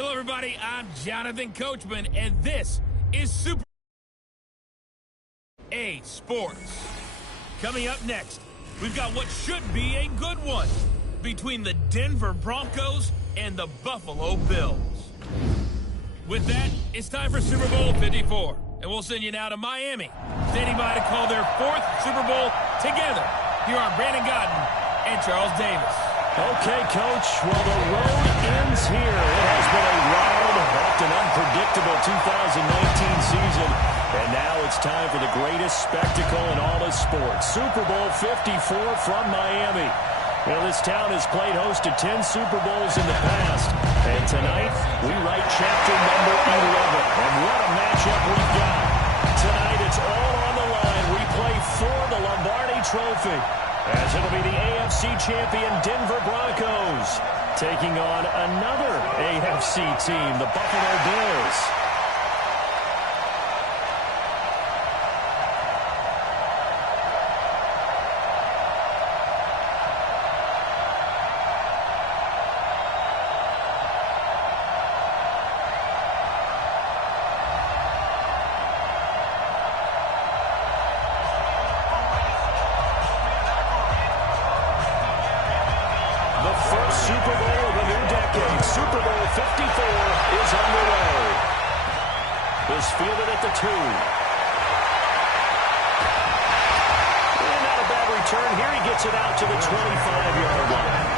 Hello, everybody. I'm Jonathan Coachman, and this is Super A Sports. Coming up next, we've got what should be a good one between the Denver Broncos and the Buffalo Bills. With that, it's time for Super Bowl 54, and we'll send you now to Miami, standing by to call their 4th Super Bowl together. Here are Brandon Godden and Charles Davis. Okay, Coach, well, the road ends here. It has been a wild, often unpredictable 2019 season, and now it's time for the greatest spectacle in all of sports. Super Bowl 54 from Miami. You know, this town has played host to 10 Super Bowls in the past, and tonight we write chapter number 11. And what a matchup we've got. Tonight it's all on the line. We play for the Lombardi Trophy, as it'll be the AFC champion Denver Broncos taking on another AFC team, the Buffalo Bills. Super Bowl of the new decade, Super Bowl 54 is underway. Is fielded at the 2. And not a bad return. Here he gets it out to the 25-yard line.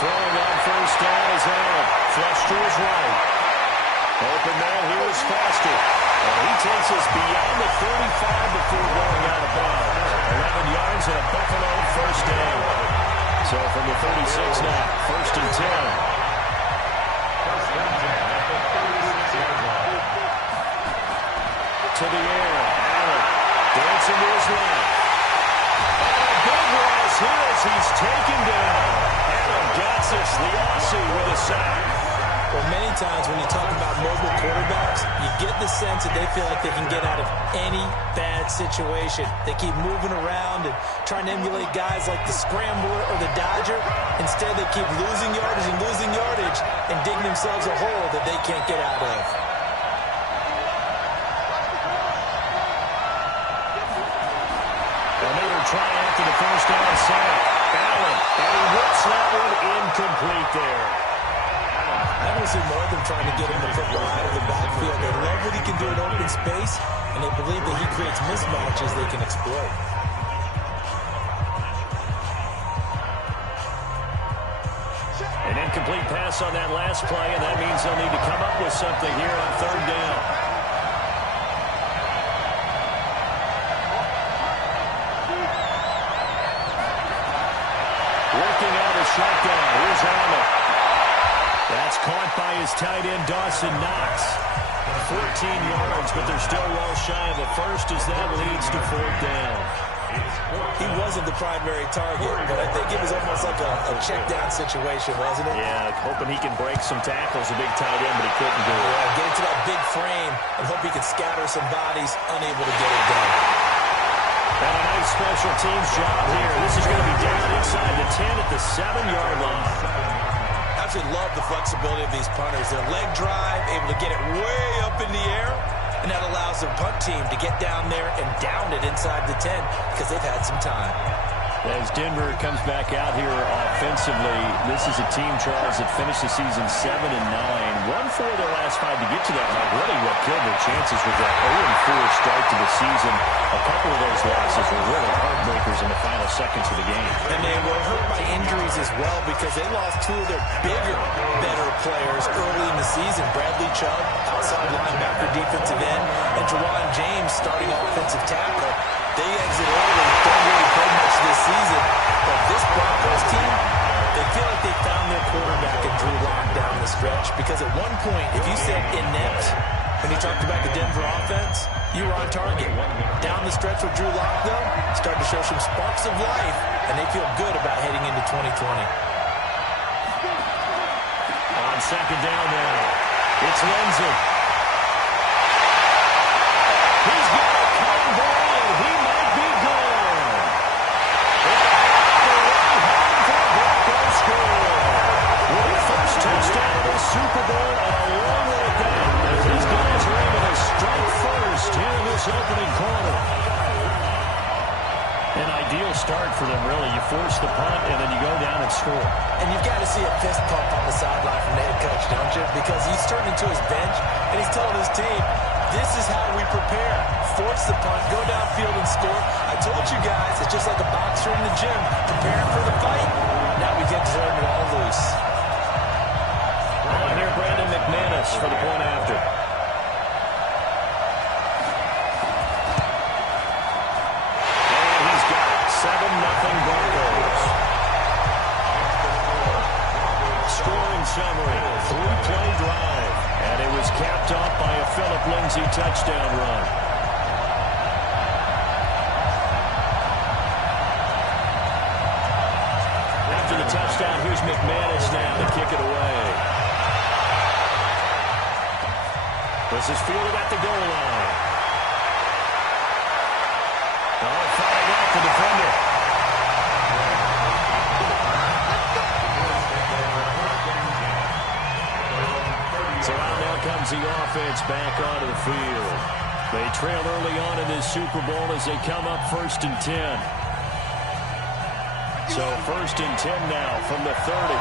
Throwing on first down is Allen. Flush to his right. Open man, here is Foster. And he takes us beyond the 35 before going out of bounds. 11 yards and a Buffalo first down. So from the 36 now, first and 10. To the air. Allen dancing to his left. And a big rush here as he's taken down. Gatsis, the Aussie, with a sack. Well, many times when you talk about mobile quarterbacks, you get the sense that they feel like they can get out of any bad situation. They keep moving around and trying to emulate guys like the Scrambler or the Dodger. Instead, they keep losing yardage and digging themselves a hole that they can't get out of. Another try after the first down sack. Allen, and he whips that one incomplete there. I don't see more of them trying to get him the football out of the backfield. They love what he can do in open space, and they believe that he creates mismatches they can exploit. An incomplete pass on that last play, and that means they'll need to come up with something here on third down. Working out a shotgun. Here's Allen. That's caught by his tight end, Dawson Knox. 14 yards, but they're still well shy of the first as that leads to fourth down. He wasn't the primary target, but I think it was almost like a check-down situation, wasn't it? Yeah, hoping he can break some tackles, a big tight end, but he couldn't do it. Yeah, get into that big frame and hope he can scatter some bodies, unable to get it done. And a nice special teams job here. This is going to be down inside the 10 at the 7-yard line. Absolutely love the flexibility of these punters. Their leg drive, able to get it way up in the air, and that allows their punt team to get down there and down it inside the 10 because they've had some time. As Denver comes back out here offensively, this is a team, Charles, that finished the season 7-9. Won 4 of their last 5 to get to that mark. Really what killed their chances was that 0-4 start to the season. A couple of those losses were really heartbreakers in the final seconds of the game. And they were hurt by injuries as well because they lost 2 of their bigger, better players early in the season. Bradley Chubb, outside linebacker, defensive end, and Jawan James, starting offensive tackle. They exit early, don't really play much this season. But this Broncos team, they feel like they found their quarterback and Drew Lock down the stretch. Because at one point, if you said inept, when you talked about the Denver offense, you were on target. Down the stretch with Drew Lock, though, starting to show some sparks of life, and they feel good about heading into 2020. On second down now, it's Lindsay. He's got a combo, and he might be gone. The run home for Broncos score. With the first touchdown of the Super Bowl, and a long way down as these guys are able to strike first here in this opening quarter. An ideal start for them, really. You force the punt, and then you go down and score. And you've got to see a fist pump on the sideline from the head coach, don't you? Because he's turning to his bench, and he's telling his team, this is how we prepare. Force the punt, go downfield and score. I told you guys, it's just like a boxer in the gym, preparing for the fight. Now we get to turn it all loose. On here, Brandon McManus for the point after. And he's got it. 7-0 Broncos. Scoring summary, 3-play drive. And it was capped off by a Phillip Lindsay touchdown run. After the touchdown, here's McManus now to kick it away. This is fielded at the goal line. Oh, firing out the defender. So now comes the offense back onto the field. They trail early on in this Super Bowl as they come up 1st and 10. So 1st and 10 now from the 30.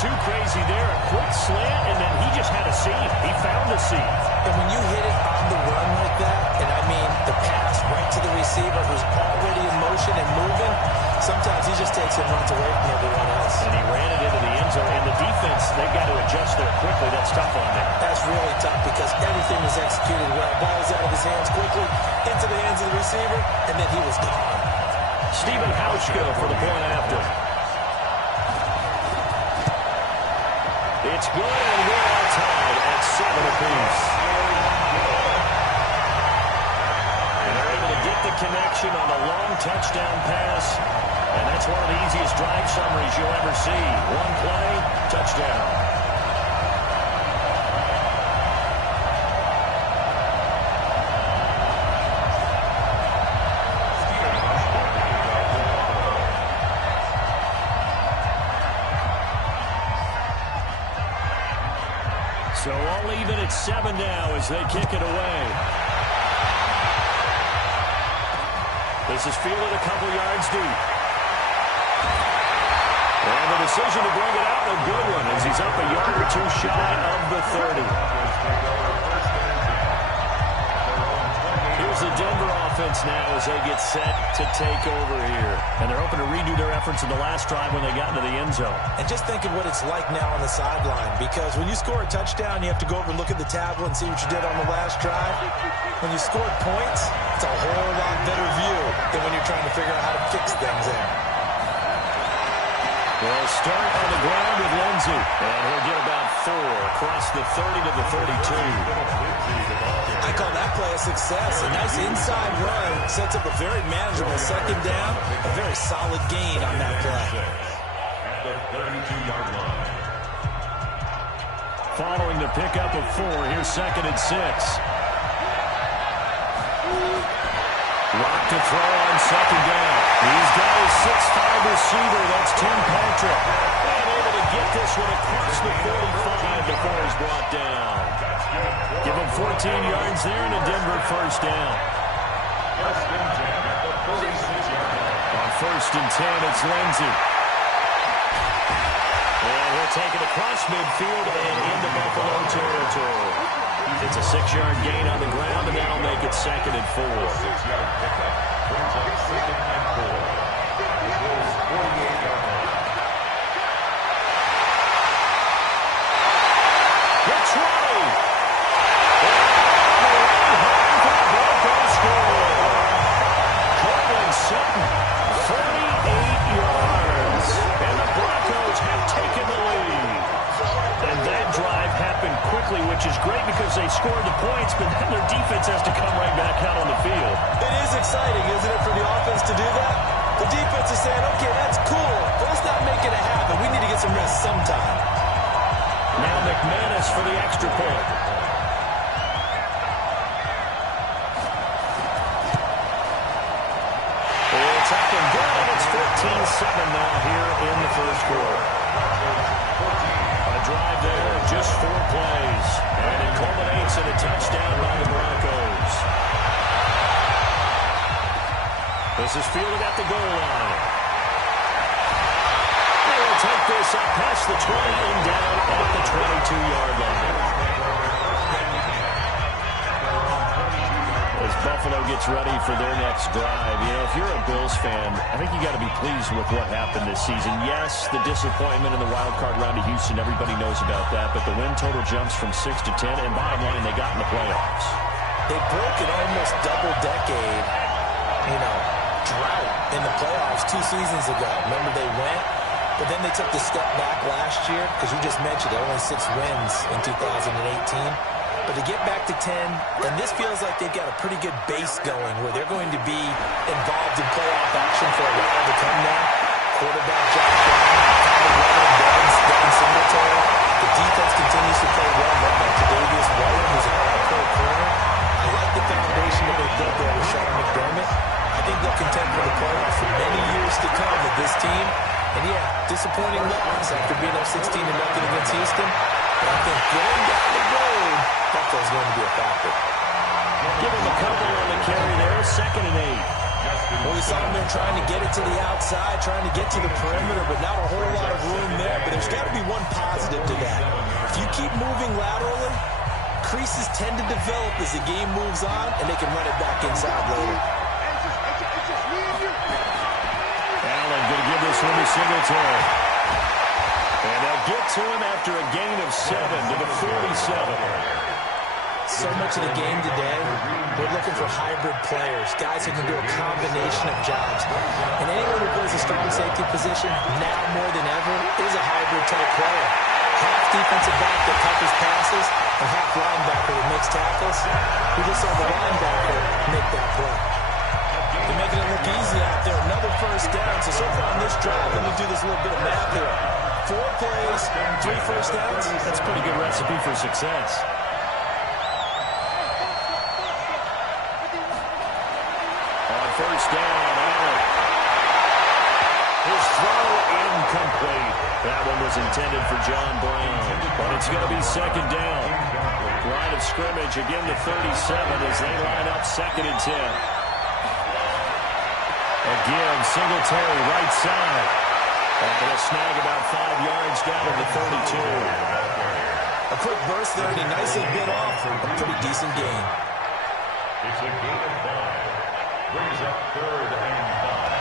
Too crazy there. A quick slant, and then he just had a seam. He found the seam. And when you hit it on the run like that, and I mean the pass right to the receiver who's already in motion and moving, sometimes he just takes and runs away from everyone else. And he ran it into the end zone. And the defense, they've got to adjust there quickly. That's tough on them. That's really tough because everything was executed well. Ball was out of his hands quickly, into the hands of the receiver, and then he was gone. Stephen Hauschka for the point after. It's good, and we're all tied at 7 apiece. And they're able to get the connection on a long touchdown pass. And that's one of the easiest drive summaries you'll ever see. One play, touchdown. So all even at 7 now as they kick it away. This is fielded a couple yards deep. And the decision to bring it out, a good one, as he's up a yard or two shy of the 30. Here's the Denver offense now as they get set to take over here. And they're hoping to redo their efforts in the last drive when they got into the end zone. And just think of what it's like now on the sideline, because when you score a touchdown, you have to go over and look at the tablet and see what you did on the last drive. When you scored points, it's a whole lot better view than when you're trying to figure out how to fix things in. They'll start on the ground with Lindsay. And he'll get about 4 across the 30 to the 32. I call that play a success. A nice inside run sets up a very manageable second down. A very solid gain on that play. At the 32-yard line. Following the pickup of 4, here's 2nd and 6. Rock to throw on 2nd down. He's got his 6'5 receiver. That's Tim Patrick. And able to get this one across the 45 before he's brought down. Give him 14 yards there and a Denver first down. On 1st and 10, it's Lindsay. And he'll take it across midfield and into Buffalo territory. It's a 6-yard gain on the ground, and that'll make it 2nd and 4. 6-yard pickup brings up 2nd and 4. The Bills' 48-yard line. It's ready. The Broncos score. Cortland Sutton, 48 yards. And the Broncos have taken the lead. And that drive happened quickly, which is great because they scored the points, but then their defense has to come right back out on the field. It is exciting, isn't it, for the offense to do that? The defense is saying, okay, that's cool, but let's not make it a habit. We need to get some rest sometime. Now McManus for the extra point. It's up and good. It's 14-7 now here in the first quarter. A drive there of just 4 plays. And it culminates in a touchdown by the Broncos. This is fielded at the goal line. They will take this up past the 20 and down at the 22-yard line. As Buffalo gets ready for their next drive, you know, if you're a Bills fan, I think you got to be pleased with what happened this season. Yes, the disappointment in the wild card round to Houston, everybody knows about that, but the win total jumps from 6 to 10, and bottom line, they got in the playoffs. They broke an almost double-decade, drought in the playoffs 2 seasons ago. Remember, they went, but then they took the step back last year, because you just mentioned it, only 6 wins in 2018. But to get back to 10, and this feels like they've got a pretty good base going where they're going to be involved in playoff action for a while to come now. Quarterback Josh Brown, Devin Singletary. The defense continues to play well, led by Tre'Davious White, who's an all-pro corner. I like the foundation that they built there with Sean McDermott. I think they'll contend for the playoffs for many years to come with this team. And yeah, disappointing loss after being up 16-0 against Houston. But I think going down the road, Buffalo's going to be a factor. Give him a couple on the carry there, 2nd and 8. Well, we saw him there trying to get it to the outside, trying to get to the perimeter, but not a whole lot of room there. But there's got to be one positive to that. If you keep moving laterally, creases tend to develop as the game moves on, and they can run it back inside later. Allen going to give this one to Singletary. And they'll get to him after a gain of 7 to the 47. So much of the game today, we're looking for hybrid players, guys who can do a combination of jobs. And anyone who plays a strong safety position, now more than ever, is a hybrid-type player. Half defensive back that covers passes, and half linebacker that makes tackles. We just saw the linebacker make that play. They're making it look easy out there. Another first down. So far on this drive, let me do this little bit of math here. 4 plays, 3 first downs. That's a pretty good recipe for success. On first down, Allen. His throw incomplete. That one was intended for John Brown, but it's going to be 2nd down. Line of scrimmage again to 37 as they line up 2nd and 10. Again, Singletary right side. And they'll snag about 5 yards down to the 32. A quick burst there, and he nicely bit off a pretty decent gain. It's a gain of 5. Brings up 3rd and 5.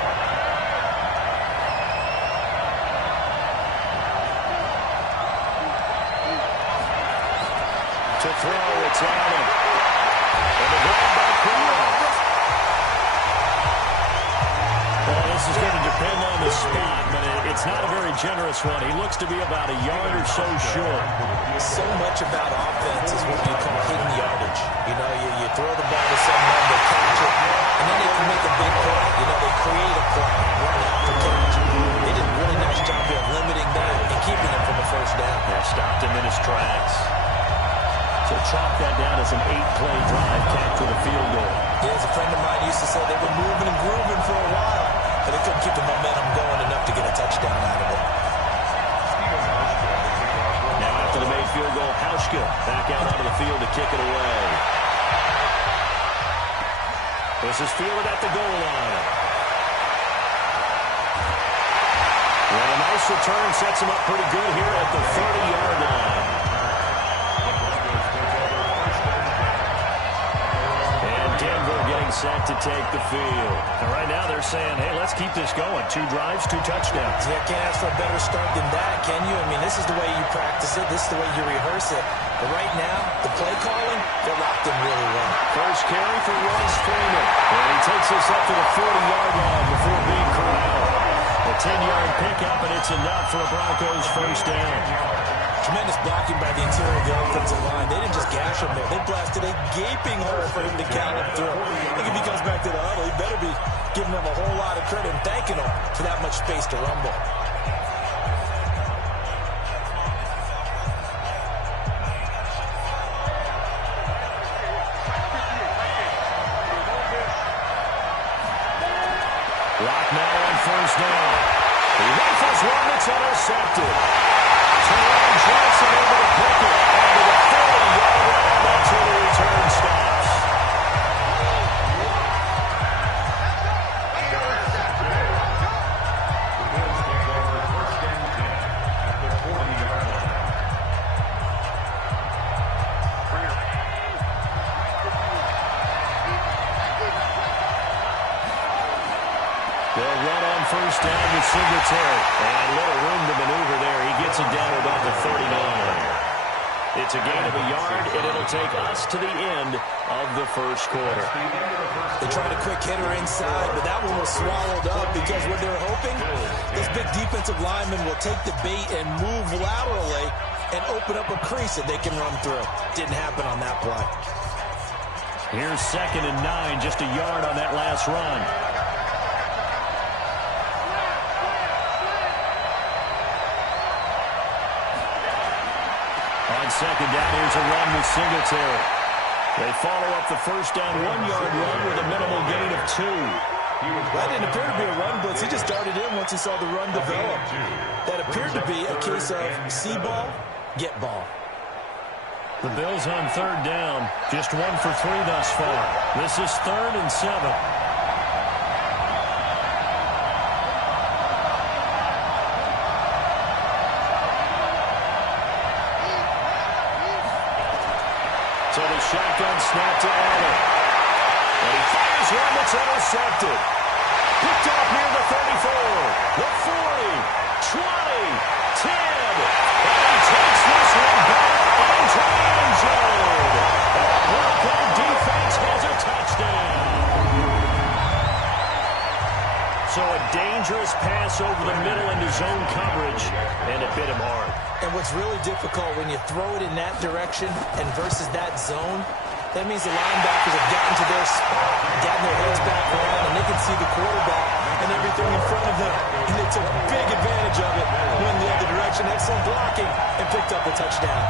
To throw, it's Allen. And the grab by Crowell. Well, this is going to depend on the spot, but it's not a very generous one. He looks to be about a yard or so short. So much about offense is what you call hidden yardage. You throw the ball to someone, they catch it, and then they can make a big play. They create a play, run after catch. They did a really nice job there of limiting that and keeping him from a first down. Yeah, stopped him in his tracks. So chalk that down as an 8-play drive capped with a field goal. Yeah, as a friend of mine used to say, they've been moving and grooving for a while, but they couldn't keep the momentum going enough to get a touchdown out of it. Now after the made field goal, Hauschka back out onto the field to kick it away. This is fielded at the goal line. Well, a nice return sets him up pretty good here at the 30-yard line. And Denver getting set to take the field. And right now they're saying, hey, let's keep this going. 2 drives, 2 touchdowns. Yeah, can't ask for a better start than that, can you? I mean, this is the way you practice it. This is the way you rehearse it. But right now, the play calling, they're locked in really well. First carry for Royce Freeman. And he takes this up to the 40-yard line before being corralled. A 10-yard pickup, and it's enough for a Broncos first down. Tremendous blocking by the interior of the offensive line. They didn't just gash him there. They blasted a gaping hole for him to gallop through. I think if he comes back to the huddle, he better be giving them a whole lot of credit and thanking them for that much space to rumble. Lock now on first down. He rifles one that's intercepted. Terrell Johnson able to pick it. And to the 40-yard line, that's where the return stops. They'll run on first down with Singletary. And little room to maneuver there. He gets it down to about the 39. It's a gain of a yard, and it'll take us to the end of the first quarter. They tried a quick hitter inside, but that one was swallowed up because what they're hoping, this big defensive lineman will take the bait and move laterally and open up a crease that they can run through. Didn't happen on that play. Here's 2nd and 9, just a yard on that last run. On second down, here's a run with Singletary. They follow up the first down 1-yard run with a minimal gain of 2. That didn't appear to be a run blitz. He just darted in once he saw the run develop. That appeared to be a case of see ball, get ball. The Bills on 3rd down, just 1 for 3 thus far. This is 3rd and 7. So the shotgun snap to Allen. And he fires one that's intercepted. Picked off near the 34, the 40, 20, 10. And he takes this one back into the end zone. And the Bronco defense has a touchdown. So a dangerous pass over the middle into zone coverage, and it bit him hard. And what's really difficult when you throw it in that direction and versus that zone, that means the linebackers have gotten to their spot, gotten their heads back around, and they can see the quarterback and everything in front of them. And they took big advantage of it, went the other direction, excellent blocking, and picked up the touchdown.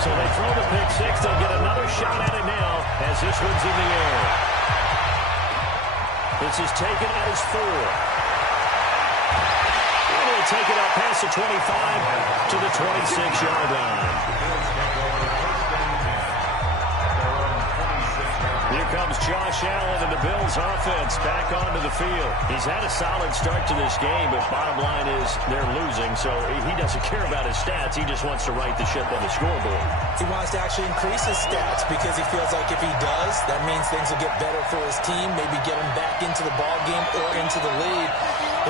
So they throw the pick six. They'll get another shot at it now as this one's in the air. This is taken at his 4. And he'll take it up past the 25 to the 26-yard line. Here comes Josh Allen and the Bills offense back onto the field. He's had a solid start to this game, but bottom line is they're losing, so he doesn't care about his stats. He just wants to right the ship on the scoreboard. He wants to actually increase his stats because he feels like if he does, that means things will get better for his team, maybe get him back into the ball game or into the lead.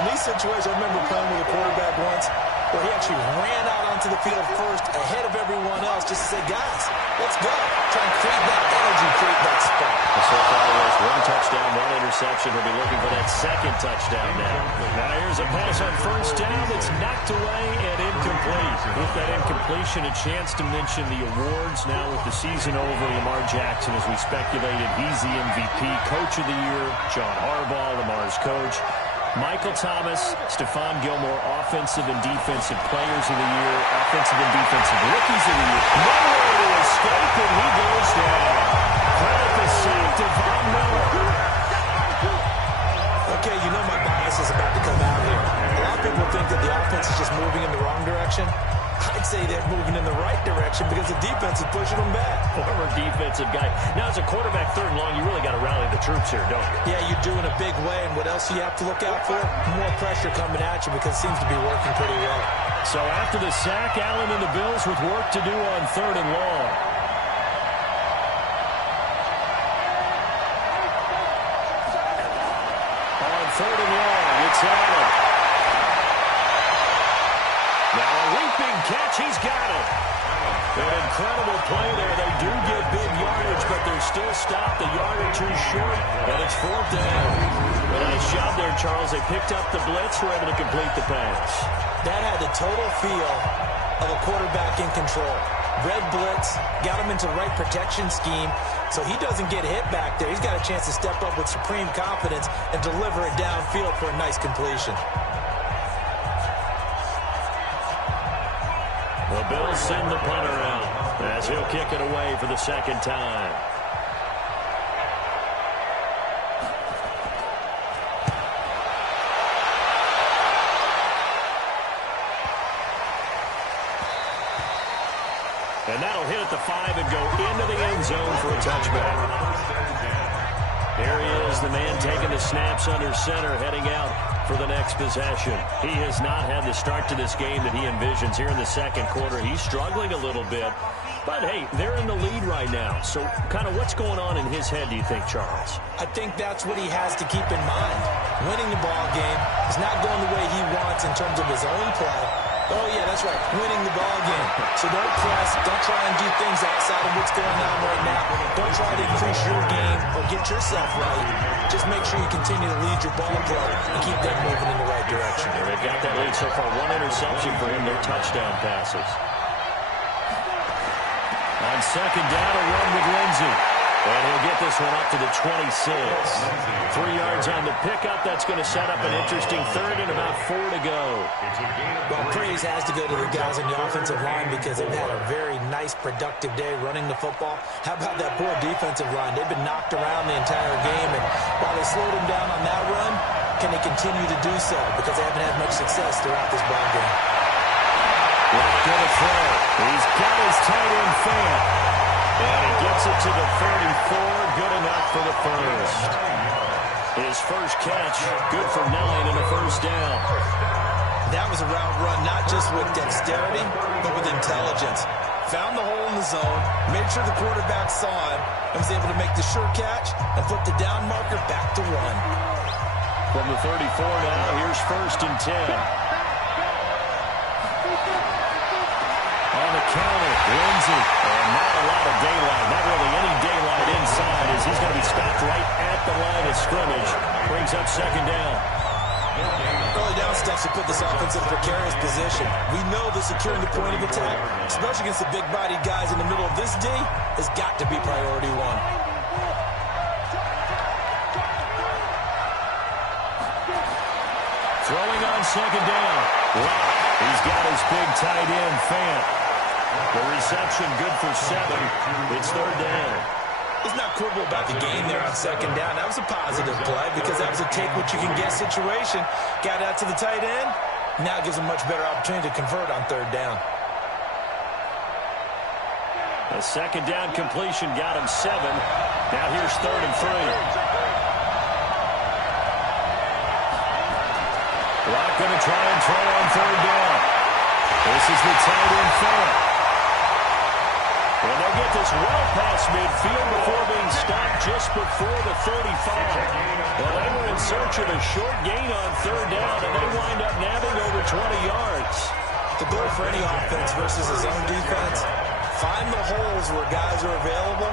In these situations, I remember playing with a quarterback once where he actually ran out onto the field first ahead of everyone else just to say, guys, let's go. Try and create that energy, create that spot. So far, there's 1 touchdown, 1 interception. He'll be looking for that 2nd touchdown now. Now here's a pass on first down that's knocked away and incomplete. With that incompletion, a chance to mention the awards now with the season over. Lamar Jackson, as we speculated, he's the MVP, Coach of the Year. John Harbaugh, Lamar's coach. Michael Thomas, Stephon Gilmore, Offensive and Defensive Players of the Year, Offensive and Defensive Rookies of the Year. Nowhere to escape, and he goes down. Credit the sack to Von Miller. Okay, you know my bias is about to come out here. A lot of people think that the offense is just moving in the wrong direction. I'd say they're moving in the right direction because the defense is pushing them back. Former defensive guy. Now, as a quarterback, 3rd and long, you really got to rally the troops here, don't you? Yeah, you do in a big way. And what else do you have to look out for? More pressure coming at you because it seems to be working pretty well. So after the sack, Allen and the Bills with work to do on 3rd and long. On 3rd and long, it's Allen. Now a leaping catch, he's got it. An incredible play there. They do get big yardage, but they're still stopped a yard or two short, and it's 4th down. A nice job there, Charles. They picked up the blitz, were able to complete the pass. That had the total feel of a quarterback in control. Red blitz, got him into the right protection scheme, so he doesn't get hit back there. He's got a chance to step up with supreme confidence and deliver it downfield for a nice completion. The Bills send the punter out as he'll kick it away for the 2nd time. And that'll hit at the 5 and go into the end zone for a touchback. There he is, the man taking the snaps under center, heading out for the next possession. He has not had the start to this game that he envisions here in the 2nd quarter. He's struggling a little bit. But, hey, they're in the lead right now. So kind of what's going on in his head, do you think, Charles? I think that's what he has to keep in mind. Winning the ball game is not going the way he wants in terms of his own play. Oh, yeah, that's right, winning the ball game. So don't press, don't try and do things outside of what's going on right now. Don't try to increase your game or get yourself right. Just make sure you continue to lead your ball play and keep them moving in the right direction. Yeah, they've got that lead so far. 1 interception for him, their touchdown passes. On 2nd down, a run with Lindsey. And he'll get this one up to the 26. 3 yards on the pickup. That's going to set up an interesting 3rd and about 4 to go. Well, praise has to go to the guys on the offensive line because they've had a very nice, productive day running the football. How about that poor defensive line? They've been knocked around the entire game, and while they slowed them down on that run, can they continue to do so? Because they haven't had much success throughout this ball game. Locked in a throw. He's got his tight end fan. And he gets it to the 34, good enough for the first. His first catch, good for 9 and a 1st down. That was a route run, not just with dexterity, but with intelligence. Found the hole in the zone, made sure the quarterback saw it, and was able to make the sure catch and flip the down marker back to run. From the 34 now, here's 1st and 10. On the counter, Lindsey, and not a lot of daylight, not really any daylight inside as he's going to be stopped right at the line of scrimmage. Brings up 2nd down. Early down steps to put this offense in a precarious position. We know that securing the point of attack, especially against the big-bodied guys in the middle of this D, has got to be priority 1. Throwing on 2nd down. Wow. He's got his big tight end, Fant. The reception good for 7. It's 3rd down. He's not quibble about the gain there on 2nd down. That was a positive play because that was a take-what-you-can-get situation. Got out to the tight end. Now it gives him a much better opportunity to convert on 3rd down. A 2nd down completion got him 7. Now here's 3rd and 3. Rock going to try and throw on 3rd down. This is the tight end Fant. And they'll get this well past midfield before being stopped just before the 35. Well, they were in search of a short gain on 3rd down, and they wind up nabbing over 20 yards. The goal for any offense versus his own defense, find the holes where guys are available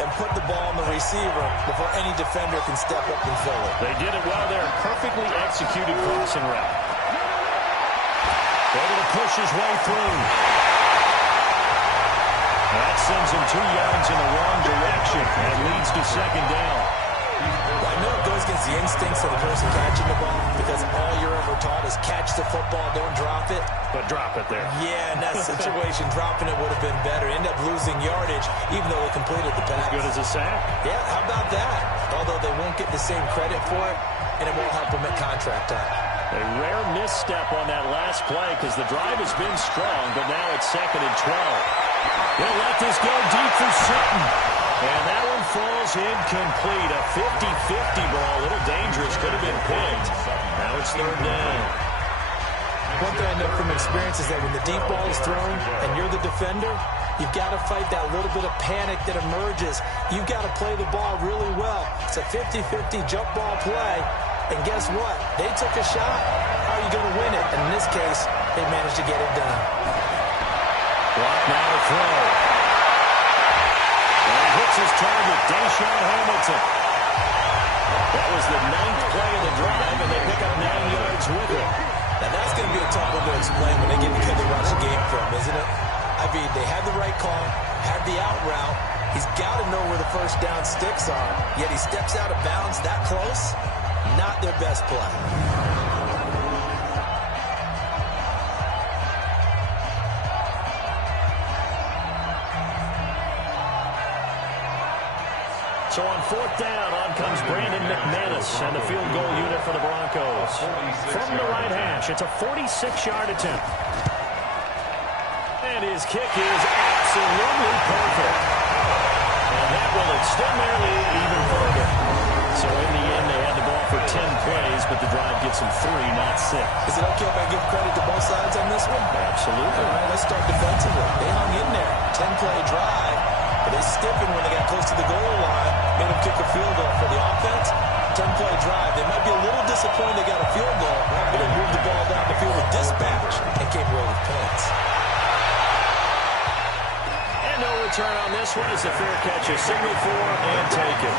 and put the ball on the receiver before any defender can step up and fill it. They did it well there. Perfectly executed crossing route. Able to push his way through. That sends him 2 yards in the wrong direction and leads to 2nd down. Well, I know it goes against the instincts of the person catching the ball because all you're ever taught is catch the football, don't drop it. But drop it there. Yeah, in that situation, dropping it would have been better. End up losing yardage, even though they completed the pass. As good as a sack. Yeah, how about that? Although they won't get the same credit for it, and it won't help them at contract time. A rare misstep on that last play because the drive has been strong, but now it's 2nd and 12. They'll let this go deep for Sutton. And that one falls incomplete. A 50-50 ball. A little dangerous. Could have been picked. Now it's 3rd down. One thing I know from experience is that when the deep ball is thrown and you're the defender, you've got to fight that little bit of panic that emerges. You've got to play the ball really well. It's a 50-50 jump ball play. And guess what? They took a shot. How are you going to win it? And in this case, they managed to get it done. Block now to throw. And he hits his target, Deshaun Hamilton. That was the 9th play of the drive, and they pick up 9 yards with it. Now that's going to be a tough one to explain when they get together to watch the game from, isn't it? I mean, they had the right call, had the out route. He's got to know where the first down sticks are. Yet he steps out of bounds that close. Not their best play. So on 4th down, on comes Brandon McManus and the field goal unit for the Broncos. From the right hash, it's a 46-yard attempt. And his kick is absolutely perfect. And that will extend their lead even further. So in the end, they had the ball for 10 plays, but the drive gets them 3, not 6. Is it okay if I give credit to both sides on this one? Absolutely. All right, let's start defensively. They hung in there. 10-play drive. But they stiffened when they got close to the goal line, made them kick a field goal for the offense. 10-play drive. They might be a little disappointed they got a field goal, but they moved the ball down the field with dispatch and came away with points. And no return on this one. It's a fair catch, a signal for and taken.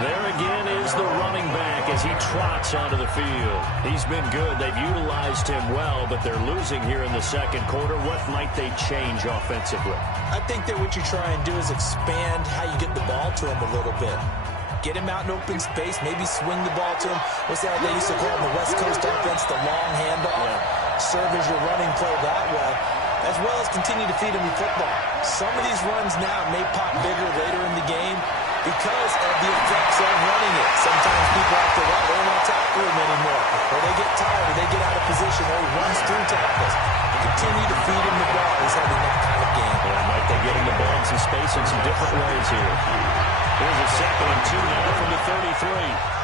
There again is the running back as he trots onto the field. He's been good. They've utilized him well, but they're losing here in the 2nd quarter. What might they change offensively? I think that what you try and do is expand how you get the ball to him a little bit. Get him out in open space, maybe swing the ball to him. What's that they used to call in the West Coast offense, the long handoff? Yeah. Serve as your running play that way, as well as continue to feed him your football. Some of these runs now may pop bigger later in the game because of the effects of running it. Sometimes people after that, they don't want to tackle him anymore. Or they get tired, or they get out of position, or he runs through tackles. Continue to feed him the ball. He's having that kind of game. Yeah, might they get him the ball in some space in some different ways here. Here's a 2nd and 2 now from the 33.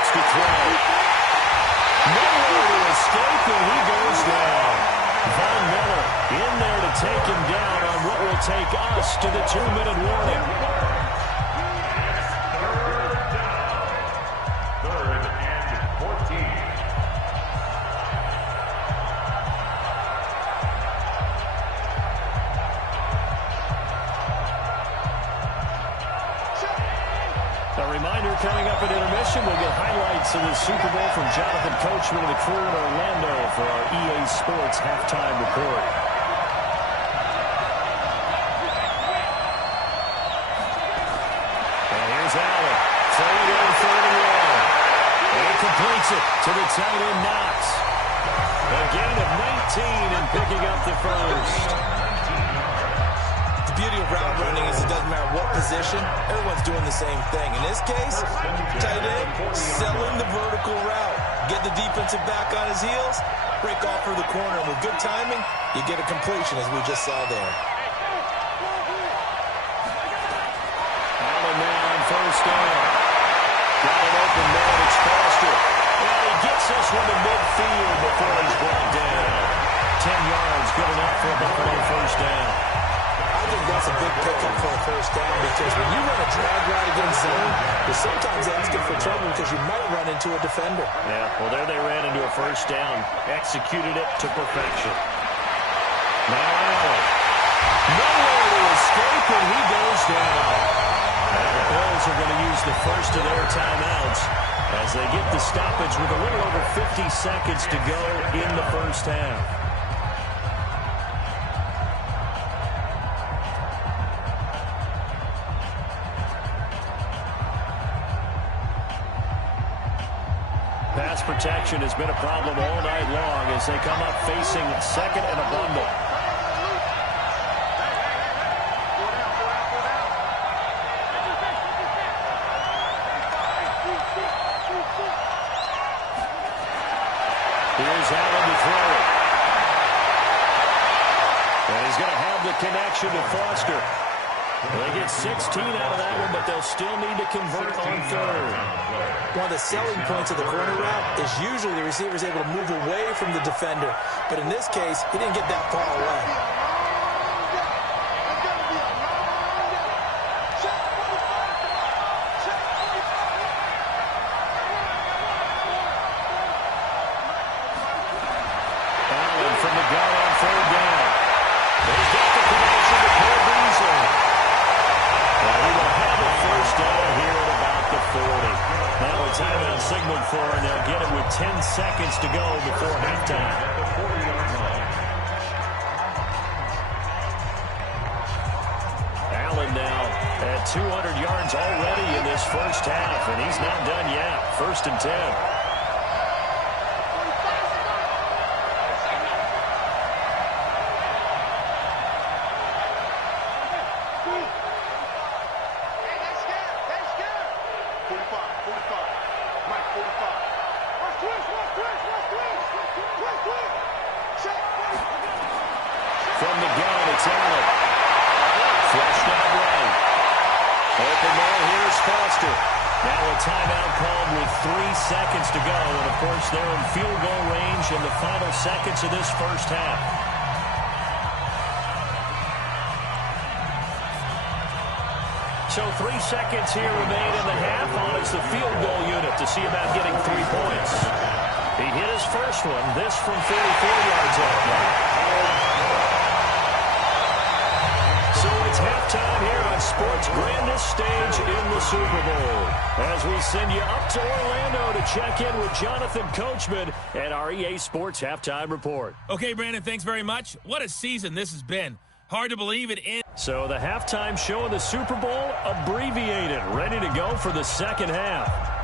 To throw. Nowhere to escape, and he goes down. Von Miller in there to take him down on what will take us to the 2-minute warning. Third and 14. A reminder coming up at intermission, we'll get highlights of the Super Bowl from Jonathan Coachman and the crew in Orlando for our EA Sports halftime report. And here's Allen, throwing it on 3rd and 1. And he completes it to the tight end Knox. A gain of 19 and picking up the first. The beauty of route running is it doesn't matter what position, everyone's doing the same thing. In this case, tight end, selling the vertical route. Get the defensive back on his heels, break off for the corner. And with good timing, you get a completion as we just saw there. Allen now on 1st down. Got an open man, it's Foster. And he gets this one to midfield before he's brought down. 10 yards, good enough for a Buffalo 1st down. I think that's a big pickup for a 1st down because when you run a drag route against zone, you're sometimes asking for trouble because you might run into a defender. Yeah, well, there they ran into a 1st down. Executed it to perfection. Now Allen. Nowhere to escape, and he goes down. And the Bills are going to use the first of their timeouts as they get the stoppage with a little over 50 seconds to go in the 1st half. Pass protection has been a problem all night long as they come up facing second and a bundle. Here's Allen to throw it. And he's going to have the connection to Foster. They get 16 out of that one, but they'll still need to convert on third. One of the selling points of the corner route is usually the receiver is able to move away from the defender. But in this case, he didn't get that far away. Allen from the gun on third down. He's got the connection to Cole Beasley. And he will have a first down here at about the 40. Now a timeout signaled for, and they'll get it with 10 seconds to go before halftime. Allen now at 200 yards already in this first half, and he's not done yet. First and 10. From the gun, it's Allen. Flushed out right. Open there, here's Foster. Now a timeout called with 3 seconds to go. And, of course, they're in field goal range in the final seconds of this first half. So 3 seconds here remain in the half on as the field goal unit to see about getting 3 points. He hit his first one, this from 44 yards out now. So it's halftime here on sports' grandest stage in the Super Bowl. As we send you up to Orlando to check in with Jonathan Coachman and our EA Sports Halftime Report. Okay, Brandon, thanks very much. What a season this has been. Hard to believe it ends. So the halftime show of the Super Bowl abbreviated, ready to go for the second half.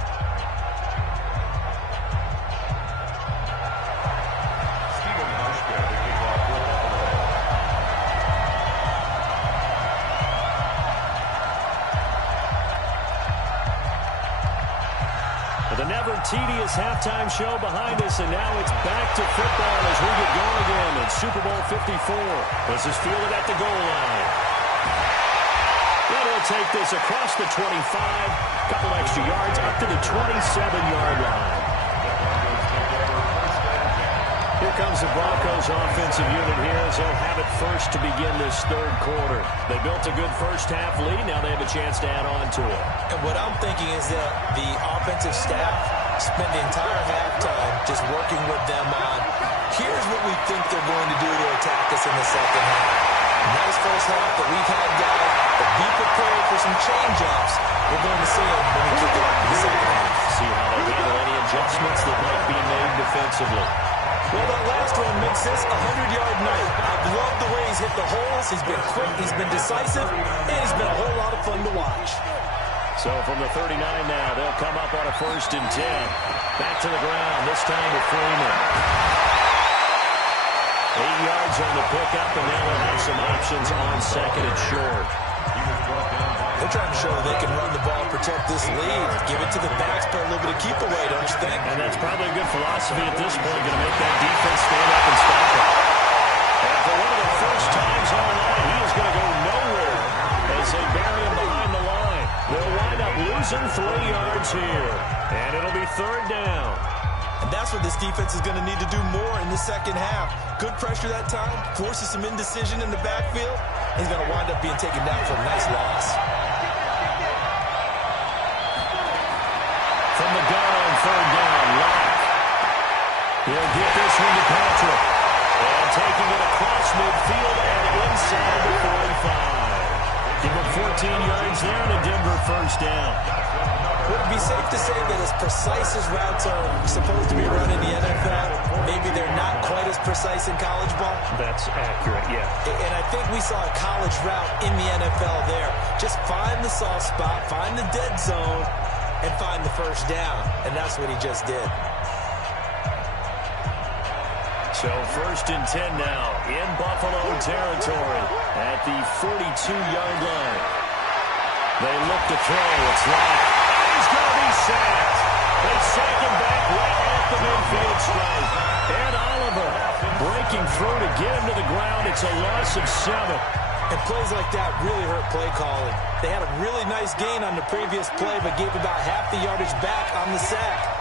The never-tedious halftime show behind us, and now it's back to football as we get going again in Super Bowl 54. This is fielded at the goal line. And he'll take this across the 25, couple extra yards up to the 27-yard line. Here comes the Broncos offensive unit here as they'll have it first to begin this third quarter. They built a good first half lead. Now they have a chance to add on to it. And what I'm thinking is that the offensive staff spent the entire halftime just working with them on, here's what we think they're going to do to attack us in the second half. Nice first half that we've had, guys, but be prepared for some change-ups. We're going to see them when we kick it off in the second half. See how they handle any adjustments that might be made defensively. Well, that last one makes this a 100-yard night. I've loved the way he's hit the holes. He's been quick, he's been decisive, and he's been a whole lot of fun to watch. So from the 39 now, they'll come up on a first and 10. Back to the ground, this time to Freeman. 8 yards on the pickup, and now they'll have some options on second and short. They're trying to show that they can run the ball and protect this lead. Give it to the backs, play a little bit of keep away, don't you think? And that's probably a good philosophy at this point, going to make that defense stand up and stop it. And for one of the first times all night, he is going to go nowhere as they bury him behind the line. They'll wind up losing 3 yards here, and it'll be third down. And that's what this defense is going to need to do more in the second half. Good pressure that time, forces some indecision in the backfield. He's going to wind up being taken down for a nice loss. From the gun on third down, Locke. He'll get this one to Patrick. And taking it across midfield and inside the 45. Give him 14 yards there and a Denver first down. Would it be safe to say that as precise as routes are supposed to be run in the NFL, maybe they're not quite as precise in college ball? That's accurate, yeah. And I think we saw a college route in the NFL there. Just find the soft spot, find the dead zone, and find the first down. And that's what he just did. So 1st and 10 now in Buffalo territory at the 42-yard line. They look to throw. It's Lott. He's going to be sacked. They sack him back right at the midfield stripe. And Oliver breaking through to get him to the ground. It's a loss of 7. And plays like that really hurt play calling. They had a really nice gain on the previous play, but gave about half the yardage back on the sack.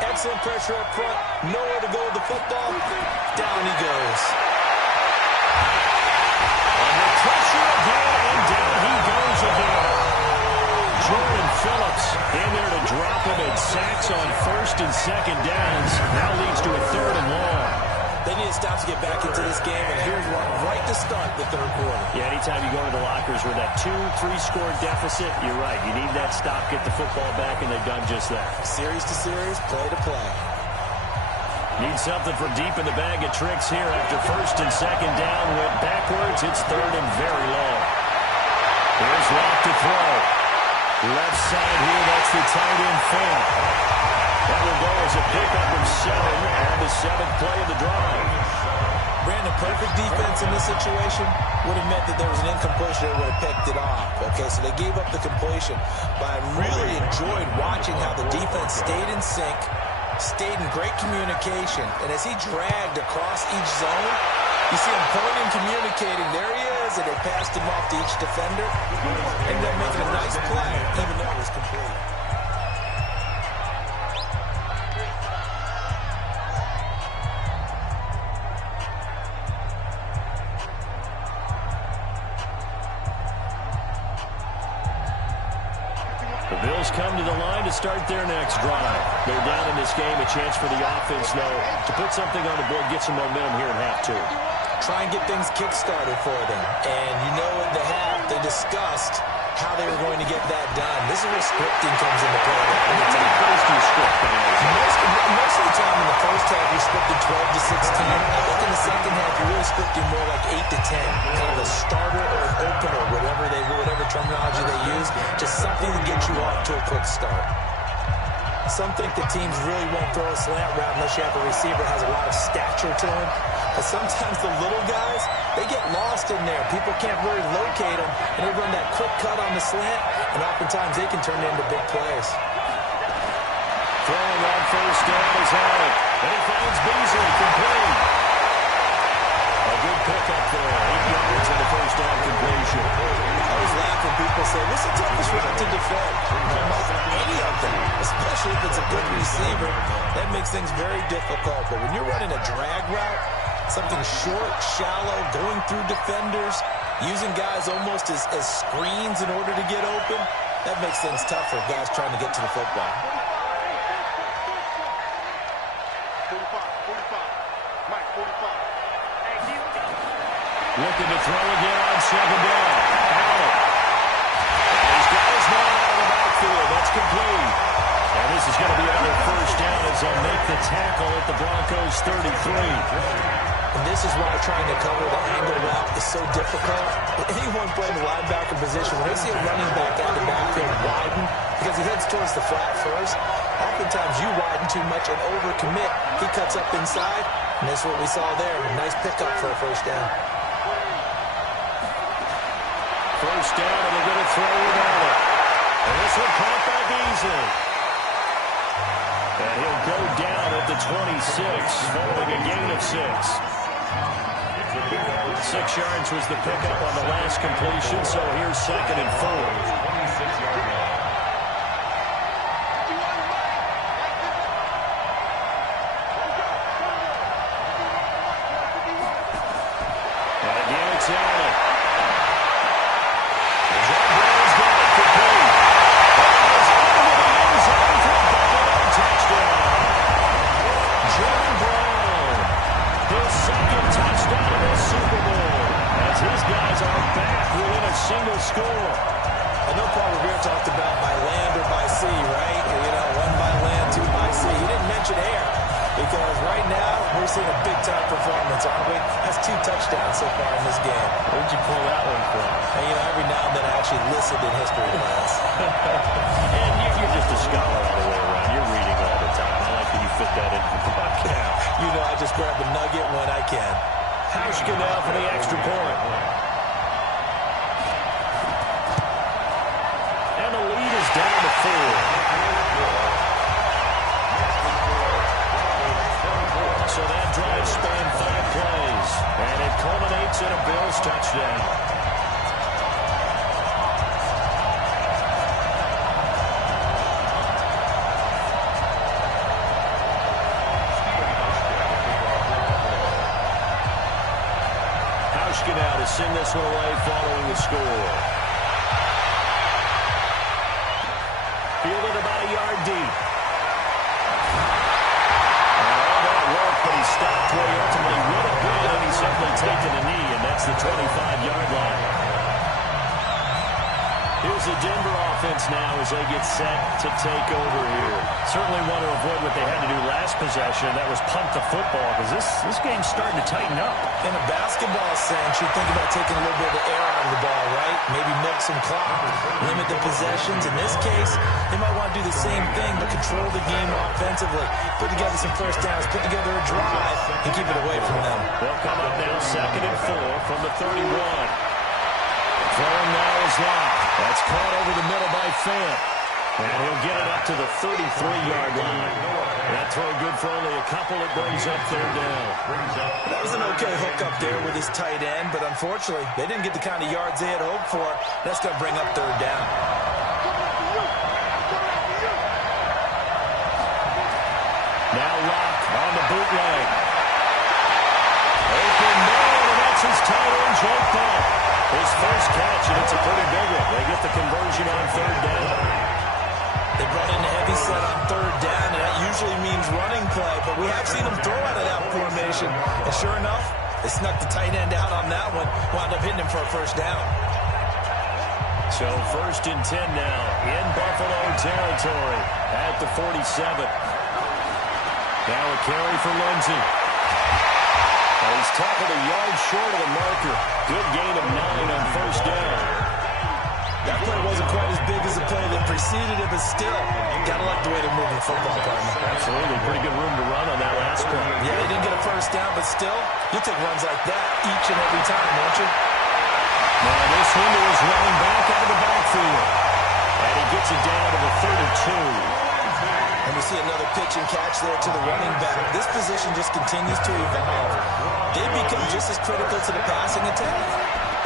Excellent pressure up front. Nowhere to go with the football. Down he goes. Under pressure again, and down he goes again. Jordan Phillips in there to drop him, and sacks on 1st and 2nd downs. Now leads to a 3rd and long. They need to stop to get back into this game, and here's one right to start the 3rd quarter. Yeah, anytime you go to the lockers with that 2-3 score deficit, you're right. You need that stop, get the football back, and they've done just that. Series to series, play to play. Need something from deep in the bag of tricks here after 1st and 2nd down. Went backwards. It's 3rd and very long. Here's Lott to throw. Left side here, that's the tight end Fant. That will go as a pickup of 7 on the 7th play of the drive. Brandon, perfect defense in this situation would have meant that there was an incompletion that would have picked it off. Okay, so they gave up the completion. But I really enjoyed watching how the defense stayed in sync, stayed in great communication. And as he dragged across each zone, you see him pointing and communicating. There he is, and they passed him off to each defender. Ended up making a nice play, even though it was complete. The Bills come to the line to start their next drive. They're down in this game. A chance for the offense, though, to put something on the board, get some momentum here at half 2. Try and get things kick-started for them. And you know at the half, they discussed how they were going to get that done. This is where scripting comes into play. Most of the time in the first half, you're scripting 12 to 16. I think in the second half, you're really scripting more like 8 to 10. Kind of a starter or an opener, whatever terminology they use. Just something to get you off to a quick start. Some think that teams really won't throw a slant route unless you have a receiver that has a lot of stature to him. But sometimes the little guys, they get lost in there. People can't really locate them, and they run that quick cut on the slant, and oftentimes they can turn it into big plays. Throwing on 1st down is Allen, and he finds Beasley complete. A good pickup there, 8 yards on the 1st down completion. I always laugh when people say, what's the toughest route to defend? Any of them, especially if it's a good receiver. That makes things very difficult. But when you're running a drag route, something short, shallow, going through defenders, using guys almost as screens in order to get open, that makes things tough for guys trying to get to the football. 45. Mike, 45. Looking to throw again on 2nd down. Allen. And he's got his man out of the backfield. That's complete. And this is going to be another 1st down as they'll make the tackle at the Broncos 33. And this is why trying to cover the angle route is so difficult. Anyone playing the linebacker position, when they see a running back out of the backfield widen, because he heads towards the flat first, oftentimes you widen too much and overcommit. He cuts up inside, and that's what we saw there. A nice pickup for a 1st down. 1st down, and they're going to throw it on it. And this one caught by Beasley. And he'll go down at the 26, following a gain of 6. 6 yards was the pickup on the last completion, so here's 2nd and 4. 26-yard line. And again, it's Allen. John Brown's got it complete. And it's over the end zone for a Buffalo touchdown. John Brown, his 2nd touchdown of the Super Bowl, as his guys are back within a single score. I know Paul Revere talked about by land or by sea, right? You know, 1 by land, 2 by sea. He didn't mention air, because right now we're seeing a big-time performance, aren't we? That's 2 touchdowns so far in this game. Where'd you pull that one from? And, you know, every now and then I actually listened in history class. And you're just a scholar all the way around. You're reading all the time. I like that you fit that into the podcast. You know, I just grab a nugget when I can. Hauschka now for the extra point. And the lead is down to 4. So that drive spanned 5 plays. And it culminates in a Bills touchdown. Now to send this one away following the score. Fielded about a yard deep. And all that work, but he stopped where he ultimately would have been, and he's simply taken a knee, and that's the 25-yard line. Here's the Denver offense now as they get set to take over here. Certainly want to avoid what they had to do last possession. That was punt the football, because this game's starting to tighten up. In a basketball sense, you think about taking a little bit of the air out of the ball, right? Maybe milk some clock, limit the possessions. In this case, they might want to do the same thing, but control the game offensively. Put together some first downs, put together a drive, and keep it away from them. They'll come up now 2nd and 4 from the 31. Throwing now is Locke. That's caught over the middle by Fant. And he'll get it up to the 33-yard line. That throw good for only a couple. It brings up 3rd down. That was an okay hook up there with his tight end, but unfortunately, they didn't get the kind of yards they had hoped for. That's going to bring up 3rd down. Now Locke on the bootleg. Open man, and that's his tight end, Jake Ball. His first catch, and it's a pretty big one. They get the conversion on 3rd down. They brought in a heavy set on 3rd down, and that usually means running play, but we have seen them throw out of that formation. And sure enough, they snuck the tight end out on that one, wound up hitting him for a 1st down. So 1st and 10 now in Buffalo territory at the 47. Now a carry for Lindsey. He's tackled a yard short of the marker. Good gain of 9 on 1st down. That play wasn't quite as big as the play that preceded it, but still, gotta like the way they're moving the football, partner. Absolutely. Pretty good room to run on that last play. Yeah, they didn't get a 1st down, but still, you'll take runs like that each and every time, won't you? Now this window is running back out of the backfield. And he gets it down to the 32. And we see another pitch and catch there to the running back. This position just continues to evolve. They become just as critical to the passing attack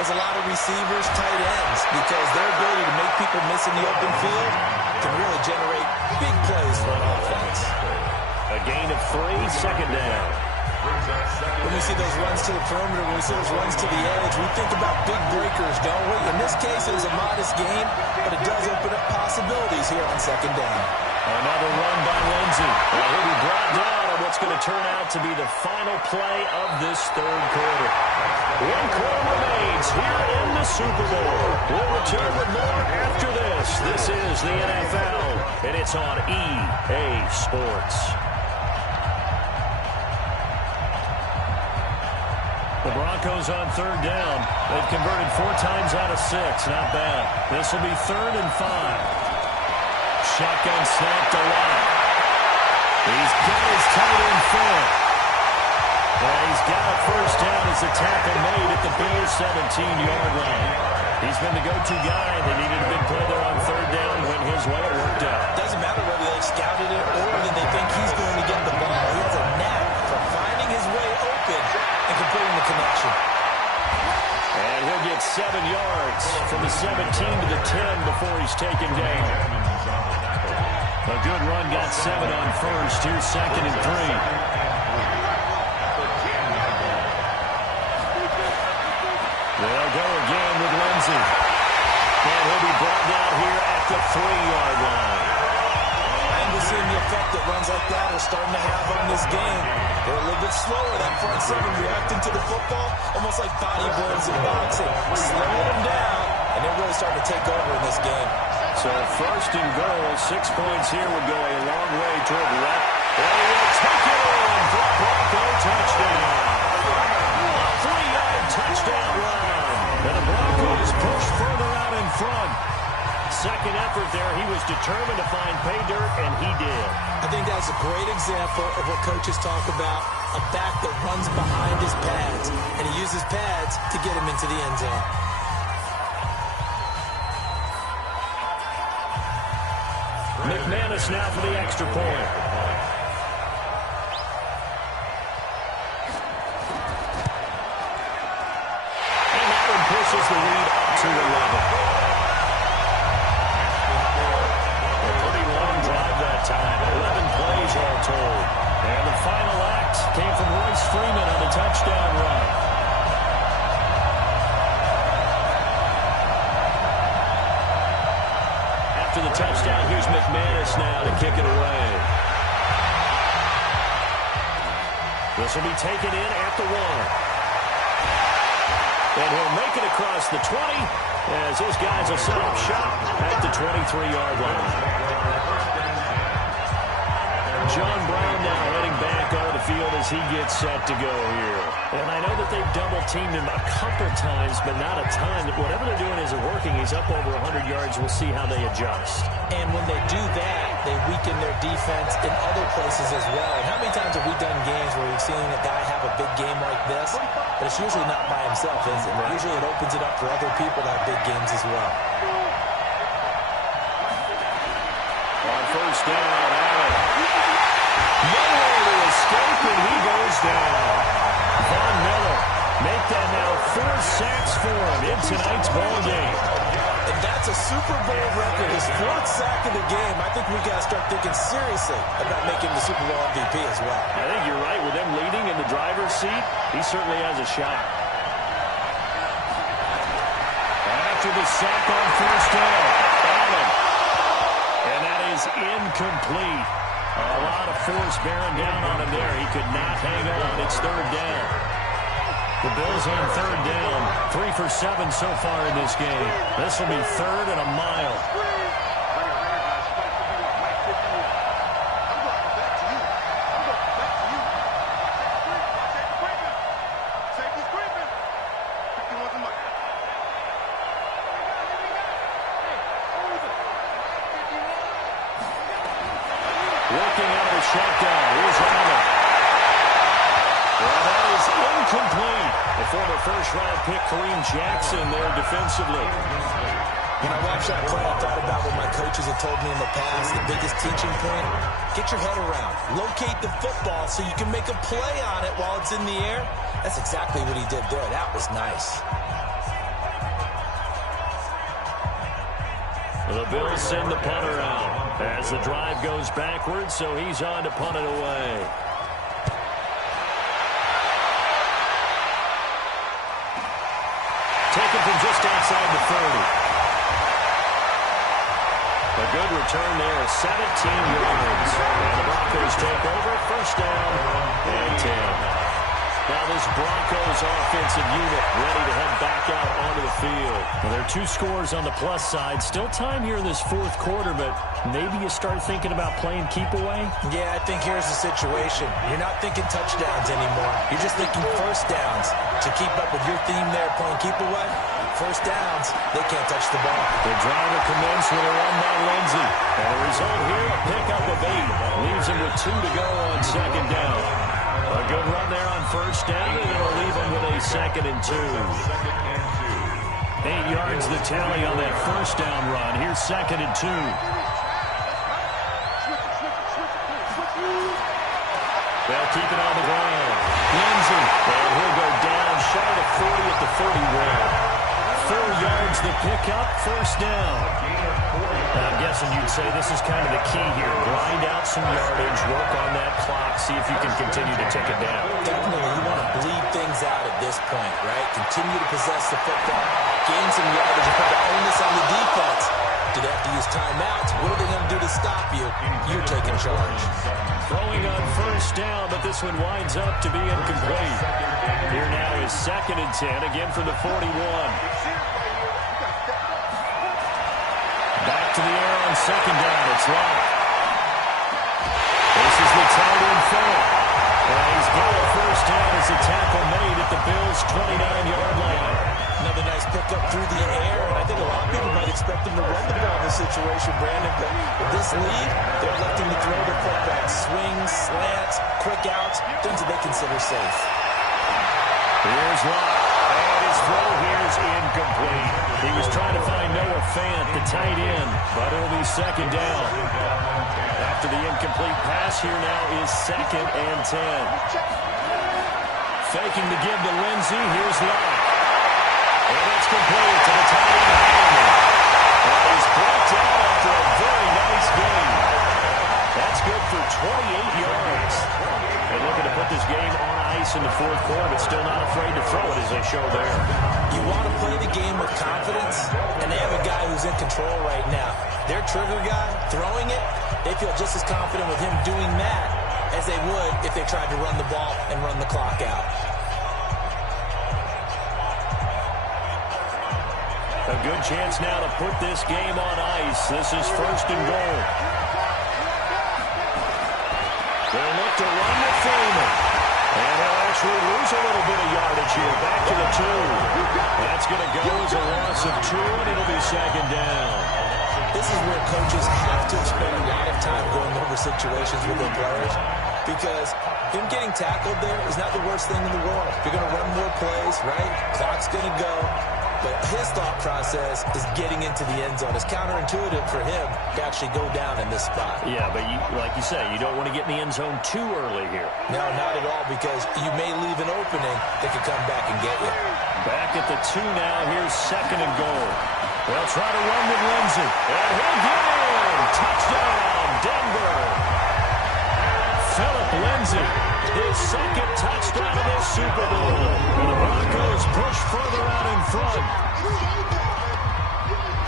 as a lot of receivers, tight ends, because their ability to make people miss in the open field can really generate big plays for an offense. A gain of 3, 2nd down. When we see those runs to the perimeter, when we see those runs to the edge, we think about big breakers, don't we? In this case, it was a modest gain, but it does open up possibilities here on 2nd down. Another run by Lindsey. Well, he'll be brought down on what's going to turn out to be the final play of this 3rd quarter. 1 quarter remains here in the Super Bowl. We'll return with more after this. This is the NFL, and it's on EA Sports. The Broncos on 3rd down. They've converted 4 times out of 6. Not bad. This will be 3rd and 5. Shotgun snap to Locke. He's got his tight end Fant. Well, he's got a 1st down as the tackle made at the Bills' 17-yard line. He's been the go-to guy. They needed a big play there on 3rd down. Went his way. It worked out. Doesn't matter whether they scouted it or whether they think he's going to get the ball. He has a knack for finding his way open and completing the connection. And he'll get 7 yards from the 17 to the 10 before he's taken down. A good run, got 7 on 1st. Here's 2nd and 3. They'll go again with Lindsey. And he'll be brought down here at the 3-yard line. And we're seeing the effect that runs like that are starting to have on this game. They're a little bit slower. That front 7 reacting to the football, almost like body blows in boxing. Slowing them down, and they're really starting to take over in this game. So 1st and goal, 6 points here would go a long way toward the left. And he will take it in for a Bronco touchdown. A 3-yard touchdown run. And the Broncos push further out in front. Second effort there, he was determined to find pay dirt, and he did. I think that's a great example of what coaches talk about, a back that runs behind his pads, and he uses pads to get him into the end zone. McManus now for the extra point. And that one pushes the lead up to 11. A pretty long drive that time. 11 plays all told. And the final act came from Royce Freeman on the touchdown run. After the touchdown, here's McManus now to kick it away. This will be taken in at the 1. And he'll make it across the 20 as those guys will set up shop at the 23-yard line. John Brown now heading back onto the field as he gets set to go here. And I know that they've double-teamed him a couple times, but not a ton. Whatever they're doing isn't working. He's up over 100 yards. We'll see how they adjust. And when they do that, they weaken their defense in other places as well. And how many times have we done games where we've seen a guy have a big game like this? But it's usually not by himself, is it? Right. Usually it opens it up for other people to have big games as well. On first down, Allen. Nowhere to escape, and he goes down. Von Miller make that now 4 sacks for him in tonight's ball game. And that's a Super Bowl record, his 4th sack of the game. I think we got to start thinking seriously about making the Super Bowl MVP as well. I think you're right. With them leading in the driver's seat, he certainly has a shot. After the sack on first down, Allen. And that is incomplete. A lot of force bearing down on him there. He could not hang on. It's 3rd down. The Bills on 3rd down. 3 for 7 so far in this game. This will be 3rd and a mile. Working out of the shotgun. Here's Allen. Well, that is incomplete. The former first-round pick, Kareem Jackson, there defensively. When I watched that play, I thought about what my coaches have told me in the past. The biggest teaching point, get your head around. Locate the football so you can make a play on it while it's in the air. That's exactly what he did there. That was nice. The Bills send the punter out as the drive goes backwards, so he's on to punt it away. Taken from just outside the 30. A good return there, 17 yards. And the Broncos take over, first down and 10. Now this Broncos offensive unit ready to head back out onto the field. Well, there are 2 scores on the plus side. Still time here in this 4th quarter, but maybe you start thinking about playing keep away? Yeah, I think here's the situation. You're not thinking touchdowns anymore. You're just thinking first downs. To keep up with your theme there, playing keep away, first downs, they can't touch the ball. The drive will commence with a run by Lindsey. And the result here, a pickup of 8. Leaves him with 2 to go on 2nd down. A good run there on first down, and it'll leave him with a 2nd and 2. 8 yards the tally on that first down run. Here's 2nd and 2. They'll keep it on the ground. Lindsey, and he'll go down shy of 40 at the 41. 4 yards the pickup, first down. I'm guessing you'd say this is kind of the key here. Grind out some yardage, work on that clock, see if you can continue to tick it down. Definitely, you want to bleed things out at this point, right? Continue to possess the football, gain some yardage, and put the onus on the defense. Do they have to use timeouts? What are they going to do to stop you? You're taking charge. Throwing on first down, but this one winds up to be incomplete. Here now is 2nd and 10, again from the 41. Back to the air on 2nd down. It's locked. This is the tight end throw. And he's got a first down as a tackle made at the Bills' 29-yard line. Another nice pickup through the air, and I think a lot of people might expect him to run the ball this situation, Brandon, but with this lead, they're electing to throw their quarterback swings, slants, quick outs, things that they consider safe. Here's Locke, and his throw here is incomplete. He was trying to find Noah Fant, the tight end, but it'll be second down. After the incomplete pass, here now is 2nd and 10. Faking the give to Lindsey, here's Locke. And it's complete to the tight end, Harriman. And he's brought down after a very nice game. That's good for 28 yards. They're looking to put this game on ice in the 4th quarter, but still not afraid to throw it as they show there. You want to play the game with confidence, and they have a guy who's in control right now. Their trigger guy, throwing it, they feel just as confident with him doing that as they would if they tried to run the ball and run the clock out. A good chance now to put this game on ice. This is 1st and goal. They'll look to run with Freeman. And he'll actually lose a little bit of yardage here. Back to the 2. That's going to go as a loss of 2, and it'll be 2nd down. This is where coaches have to spend a lot of time going over situations with their players, because him getting tackled there is not the worst thing in the world. You're going to run more plays, right? Clock's going to go. But his thought process is getting into the end zone. It's counterintuitive for him to actually go down in this spot. Yeah, but like you say, you don't want to get in the end zone too early here. No, not at all, because you may leave an opening that could come back and get you. Back at the 2 now. Here's 2nd and goal. They'll try to run with Lindsey. And he'll get in. Touchdown, Denver. Philip Lindsey, his 2nd touchdown of this Super Bowl. And the Broncos push further out in front.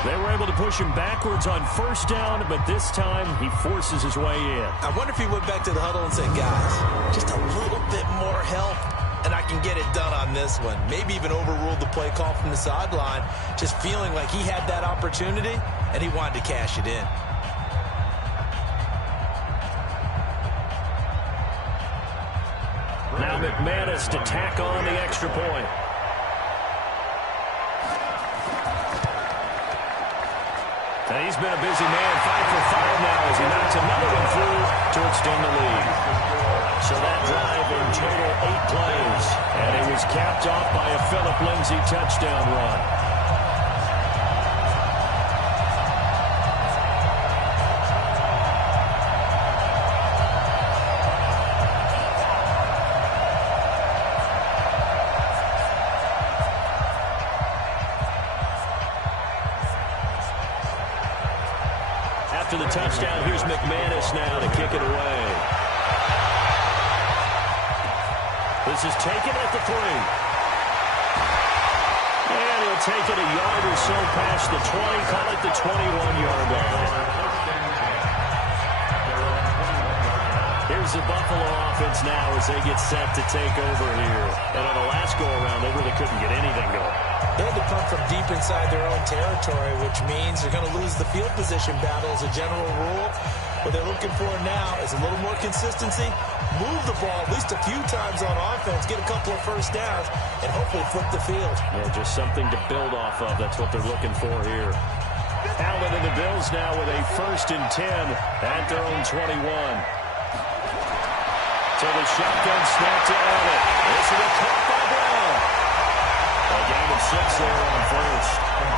They were able to push him backwards on 1st down, but this time he forces his way in. I wonder if he went back to the huddle and said, guys, just a little bit more help, and I can get it done on this one. Maybe even overruled the play call from the sideline, just feeling like he had that opportunity, and he wanted to cash it in. Now McManus to tack on the extra point. And he's been a busy man, 5 for 5 now as he knocks another one through to extend the lead. So that drive in total 8 plays, and it was capped off by a Philip Lindsey touchdown run. After the touchdown, here's McManus now to kick it away. This is taken at the 3. And he'll take it a yard or so past the 20, call it the 21-yard line. Here's the Buffalo offense now as they get set to take over here. And on the last go-around, they really couldn't get anything going. They had to punt from deep inside their own territory, which means they're going to lose the field position battle as a general rule. What they're looking for now is a little more consistency, move the ball at least a few times on offense, get a couple of 1st downs, and hopefully flip the field. Yeah, just something to build off of. That's what they're looking for here. Allen and the Bills now with a 1st and 10 at their own 21. So the shotgun snap to Allen. This is a caught by Brown. A gain of 6 there on 1st.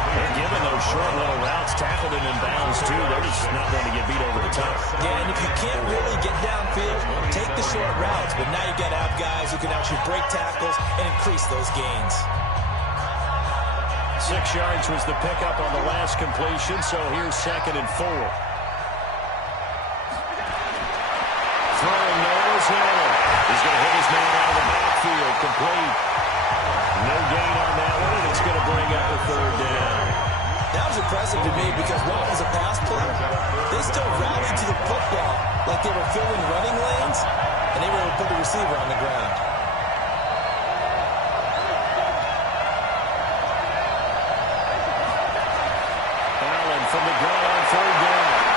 They're giving those short little routes, tackled him in bounds too. They're just not going to get beat over the top. Yeah, and if you can't really get downfield, take the short routes. But now you got to have guys who can actually break tackles and increase those gains. 6 yards was the pickup on the last completion, so here's 2nd and 4. Throwing Noah's Hammer. He's going to hit his man out of the backfield, complete. No gain on that one, and it's going to bring up a 3rd down. That was impressive to me because while it was a pass play, they still rallied to the football like they were filling running lanes, and they were able to put the receiver on the ground. Allen from the ground on 3rd down.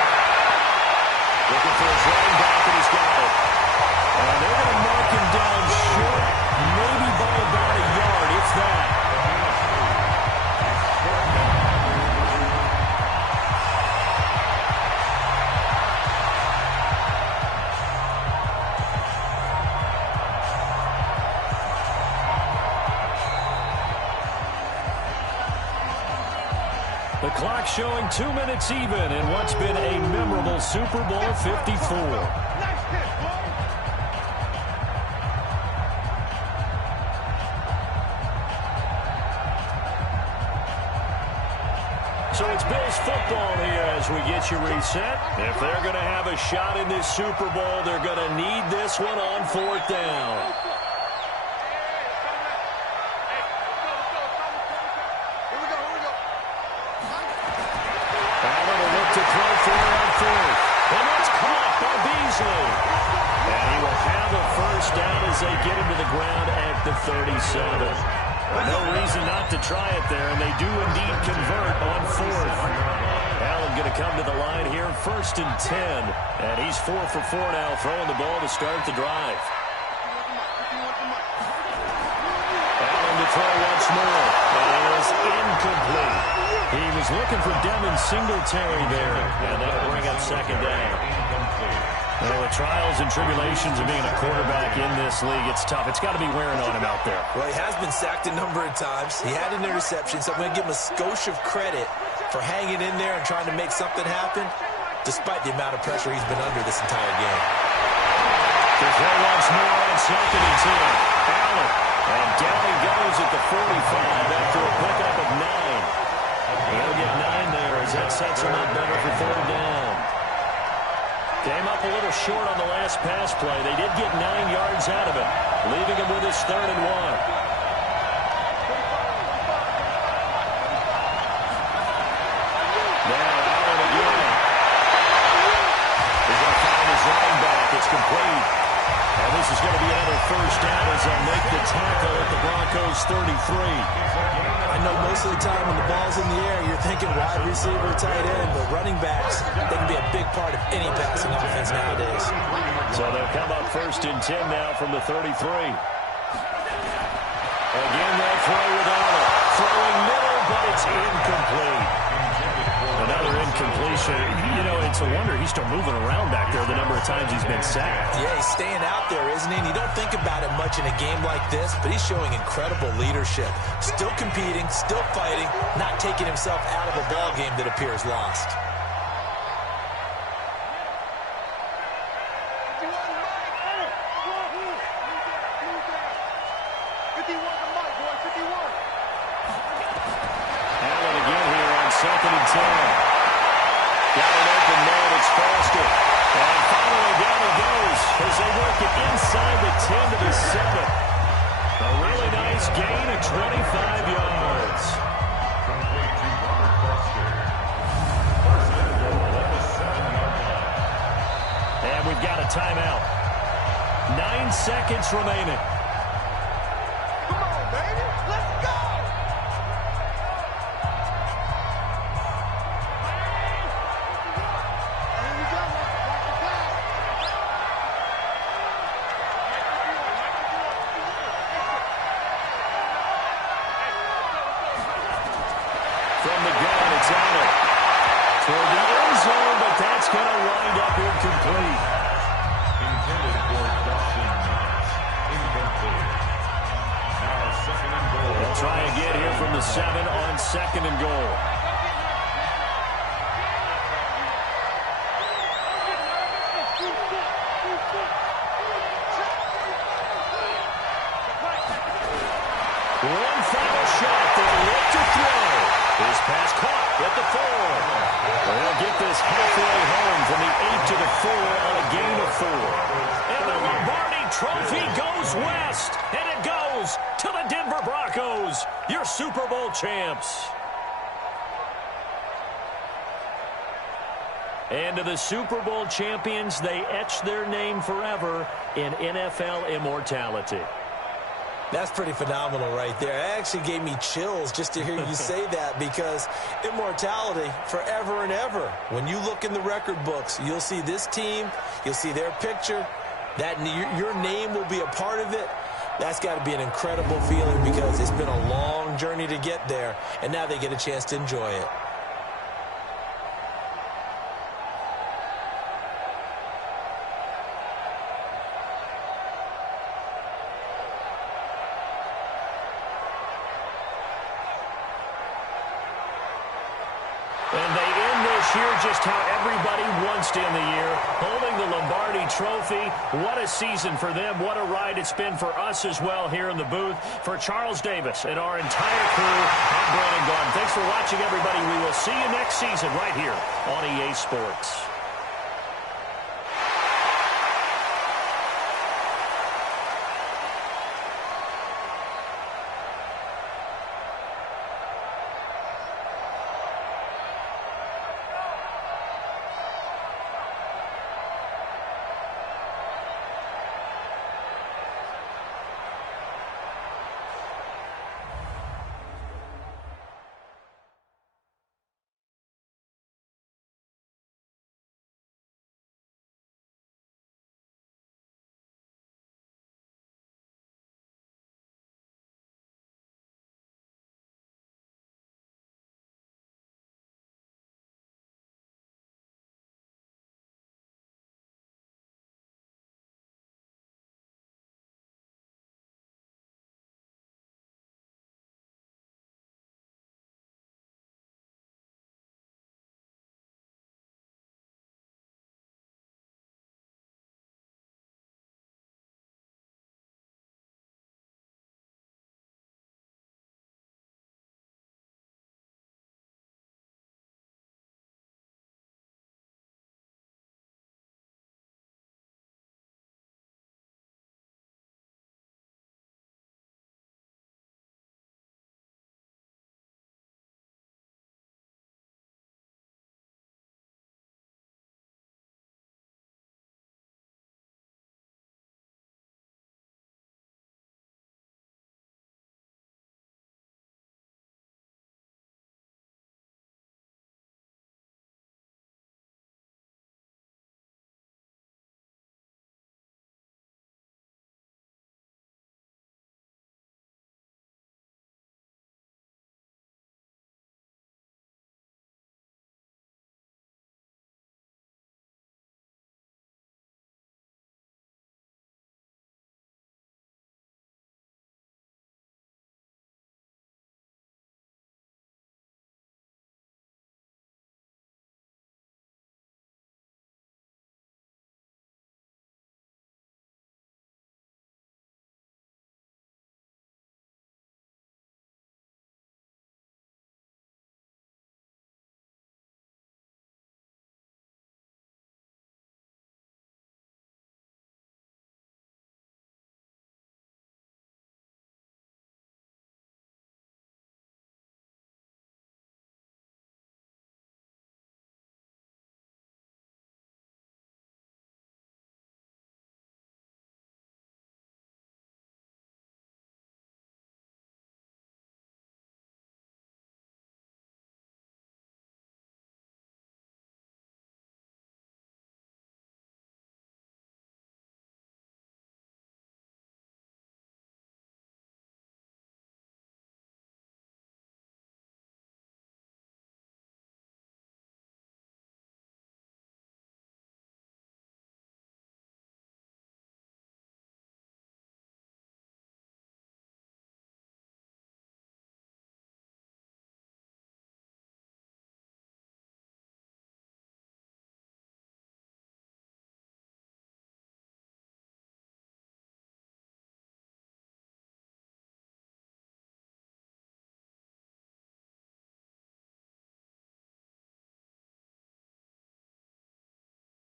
The clock showing 2 minutes even in what's been a memorable Super Bowl 54. So it's Bills football here as we get you reset. If they're going to have a shot in this Super Bowl, they're going to need this one on 4th down. Allen will look to throw for on 4th. And that's caught by Beasley. And he will have a first down as they get him to the ground at the 37. No reason not to try it there, and they do indeed convert on 4th. Allen going to come to the line here, 1st and 10. And he's 4 for 4 now, throwing the ball to start the drive. Allen to throw once more. That is incomplete. He was looking for Devin Singletary there, and that'll bring up 2nd down. Well, with trials and tribulations of being a quarterback in this league, it's tough. It's got to be wearing on him out there. Well, he has been sacked a number of times. He had an interception, so I'm going to give him a skosh of credit for hanging in there and trying to make something happen, despite the amount of pressure he's been under this entire game. To throw once more on 2nd and 10. Allen. And down he goes at the 45 after a pickup of 9. He'll get 9 there as that sets him up better for 3rd down. Came up a little short on the last pass play. They did get 9 yards out of it, leaving him with his 3rd and 1. Now Allen again. He's going to find his running back. It's complete. And this is going to be another first down as they'll make the tackle at the Broncos 33. I know most of the time when the ball's in the air, you're thinking wide receiver, tight end, but running backs, they can be a big part of any passing offense nowadays. So they'll come up 1st and 10 now from the 33. Again, they'll throw with Allen. Throwing middle, but it's incomplete. Another incompletion. You know, it's a wonder he's still moving around back there the number of times he's been sacked. Yeah, he's staying out there, isn't he? And you don't think about it much in a game like this, but he's showing incredible leadership. Still competing, still fighting, not taking himself out of a ball game that appears lost. Allen again here on 2nd and 10. Got an open man, it's Foster. And finally down he goes as they work it inside the 10 to the 7. A really nice gain of 25 yards. And we've got a timeout. 9 seconds remaining. Come on, baby. Let's go. Here we go. Watch the clock. From the gun, it's Allen. Toward the end zone, but that's going to wind up incomplete. Intended for Dawson Knox. Incomplete. Now 2nd and goal. They'll try again here from the 7 on 2nd and goal. One final shot. They'll look to throw. His pass caught at the 4. They'll get this halfway home from the 8 to the 4 on a gain of 4. And the Lombardi Trophy goes west. And it goes to the Denver Broncos, your Super Bowl champs. And to the Super Bowl champions, they etch their name forever in NFL immortality. That's pretty phenomenal right there. It actually gave me chills just to hear you say that, because immortality forever and ever. When you look in the record books, you'll see this team, you'll see their picture, that your name will be a part of it. That's got to be an incredible feeling, because it's been a long journey to get there, and now they get a chance to enjoy it. cheer just how everybody wants to end the year, holding the Lombardi Trophy. What a season for them. What a ride it's been for us as well here in the booth. For Charles Davis and our entire crew, I'm Brandon Gaudin. Thanks for watching, everybody. We will see you next season right here on EA Sports.